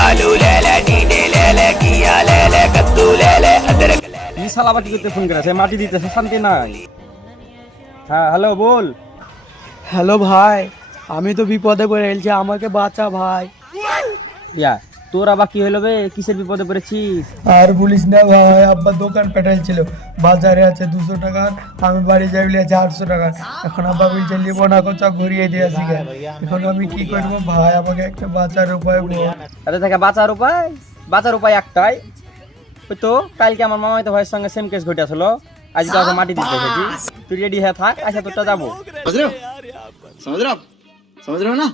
आलू ले ले नींदे ले ले किया ले ले कद्दू ले ले अदरक ले ले। শালা বাটি করতে ফোন করেছে, মাটি দিতেছে, শান্তি নাই। হ্যাঁ হ্যালো, বল। হ্যালো ভাই, আমি তো বিপদে পড়ে গেছি, আমাকে বাঁচা ভাই। ইয়া তোর আবার কি হলো বে? কিসের বিপদে পড়েছিস? আর বলিস না ভাই, আব্বা দোকান পেটাইছিল, বাজারে আছে 200 টাকা, আমি বাড়ি যাইলে আছে 800 টাকা। এখন আব্বা বলছে লিবো না, কোচা ঘুরিয়ে দিয়েছি। এখন আমি কি করবো ভাই, আমাকে একটা বাঁচার উপায় বল। আরে থেকে বাঁচার উপায়? বাঁচার উপায় একটাই। ওই তো কালকে আমার মামাতো ভাইয়ের সঙ্গে সেম কেস ঘটেছিল, আজকে ওকে মাটি দিতে এসেছি। তুই রেডি হয়ে থাক, আচ্ছা তোরটা যাবো। समझ रहे हो ना?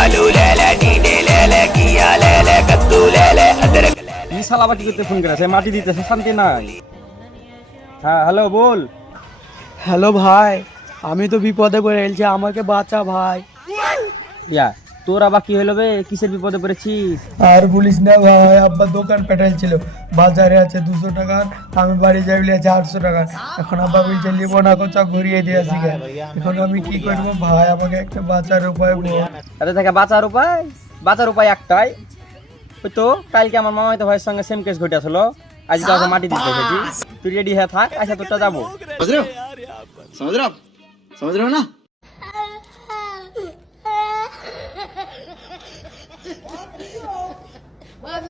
आलू ले ले नींदे ले ले किया ले ले कद्दू ले ले अदरक ले ले। এই শালা বাটি করতে ফোন করেছে, মাটি দিতেছে, শান্তি নাই। হ্যাঁ হ্যালো, বল। হ্যালো ভাই, আমি তো বিপদে পড়ে গেছি, আমাকে বাঁচা ভাই। ইয়া তোর আবার কি হলো বে? কিসের বিপদে পড়েছিস? আর বলিস না ভাই, আব্বা দোকান পেটাইছিল, বাজারে আছে 200 টাকা, আমি বাড়ি যাইলে আছে 800 টাকা। এখন আব্বা বলছে লিবো না, কোচা ঘুরিয়ে দিয়েছি। এখন আমি কি করবো ভাই, আমাকে একটা বাঁচার উপায় বল। আরে থেকে বাঁচার উপায়? বাঁচার উপায় একটাই। ওই তো কালকে আমার মামাতো ভাইয়ের সঙ্গে সেম কেস ঘটেছিল, আজকে ওকে মাটি দিতে এসেছি। তুই রেডি হয়ে থাক, আচ্ছা তোরটা যাবো। समझ रहे हो ना?